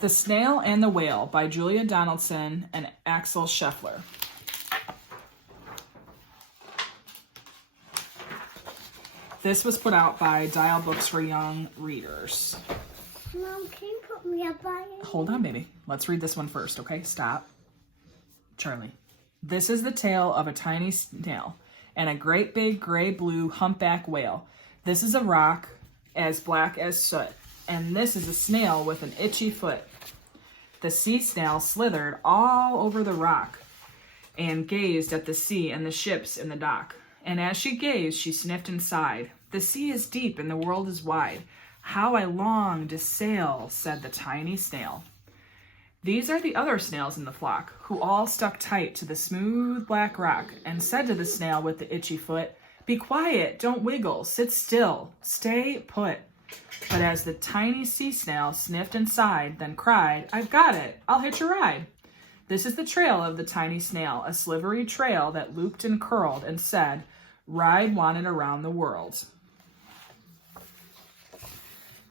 The Snail and the Whale by Julia Donaldson and Axel Scheffler. This was put out by Dial Books for Young Readers. Mom, can you put me up on it? Hold on, baby. Let's read this one first, okay? Stop. Charlie. This is the tale of a tiny snail and a great big gray-blue humpback whale. This is a rock as black as soot, and this is a snail with an itchy foot. The sea snail slithered all over the rock and gazed at the sea and the ships in the dock. And as she gazed, she sniffed and sighed. The sea is deep and the world is wide. How I long to sail, said the tiny snail. These are the other snails in the flock, who all stuck tight to the smooth black rock and said to the snail with the itchy foot, Be quiet, don't wiggle, sit still, stay put. But as the tiny sea snail sniffed and sighed, then cried, I've got it, I'll hitch a ride. This is the trail of the tiny snail, a slivery trail that looped and curled and said, Ride wanted around the world.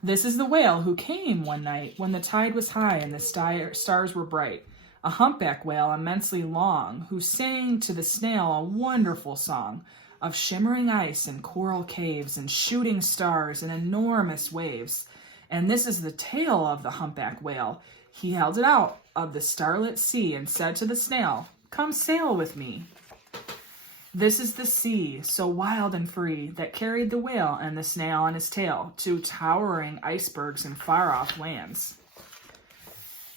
This is the whale who came one night when the tide was high and the stars were bright, a humpback whale immensely long, who sang to the snail a wonderful song of shimmering ice and coral caves and shooting stars and enormous waves. And this is the tale of the humpback whale. He held it out of the starlit sea and said to the snail, Come sail with me. This is the sea, so wild and free, that carried the whale and the snail on his tail to towering icebergs and far-off lands,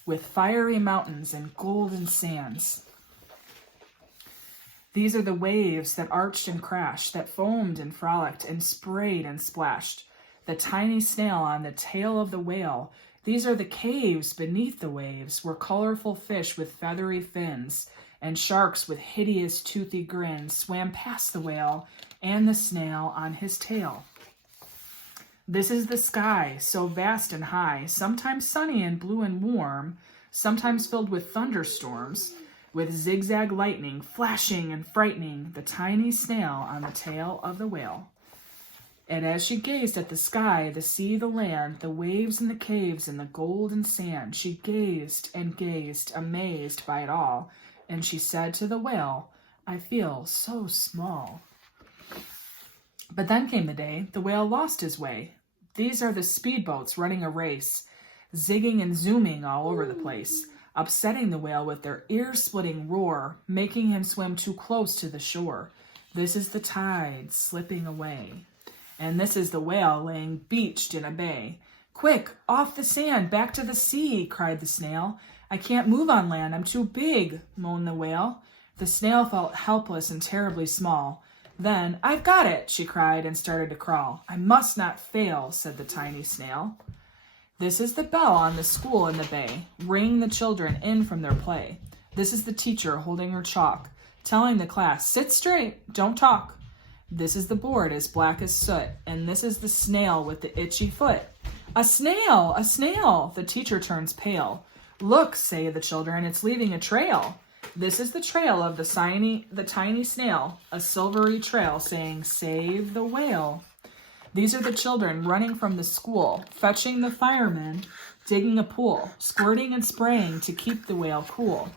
with fiery mountains and golden sands. These are the waves that arched and crashed, that foamed and frolicked and sprayed and splashed. The tiny snail on the tail of the whale. These are the caves beneath the waves, where colorful fish with feathery fins and sharks with hideous toothy grins swam past the whale and the snail on his tail. This is the sky, so vast and high, sometimes sunny and blue and warm, sometimes filled with thunderstorms, with zigzag lightning flashing and frightening the tiny snail on the tail of the whale. And as she gazed at the sky, the sea, the land, the waves and the caves and the golden sand, she gazed and gazed, amazed by it all. And she said to the whale, I feel so small. But then came the day the whale lost his way. These are the speedboats running a race, zigging and zooming all over the place, upsetting the whale with their ear-splitting roar, making him swim too close to the shore. This is the tide slipping away. And this is the whale laying beached in a bay. Quick, off the sand, back to the sea, cried the snail. I can't move on land, I'm too big, moaned the whale. The snail felt helpless and terribly small. Then, I've got it, she cried and started to crawl. I must not fail, said the tiny snail. This is the bell on the school in the bay. Ring the children in from their play. This is the teacher holding her chalk, telling the class, sit straight, don't talk. This is the board as black as soot, and this is the snail with the itchy foot. A snail, a snail, the teacher turns pale. Look, say the children, it's leaving a trail. This is the trail of the tiny snail, a silvery trail saying, Save the whale. These are the children running from the school, fetching the firemen, digging a pool, squirting and spraying to keep the whale cool.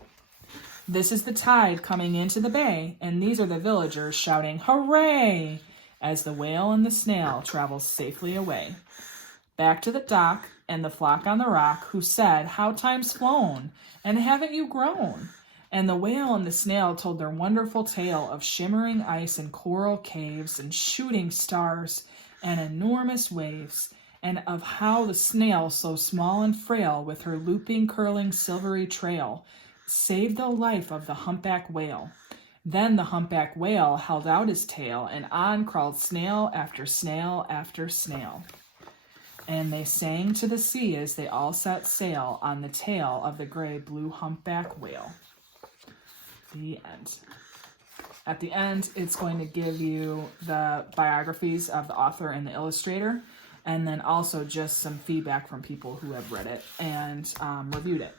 This is the tide coming into the bay, and these are the villagers shouting, Hooray! As the whale and the snail travel safely away. Back to the dock and the flock on the rock, who said, How time's flown, and haven't you grown? And the whale and the snail told their wonderful tale of shimmering ice and coral caves and shooting stars and enormous waves, and of how the snail, so small and frail, with her looping, curling, silvery trail, saved the life of the humpback whale. Then the humpback whale held out his tail, and on crawled snail after snail after snail. And they sang to the sea as they all set sail on the tail of the gray-blue humpback whale. The end. At the end, it's going to give you the biographies of the author and the illustrator, and then also just some feedback from people who have read it and reviewed it.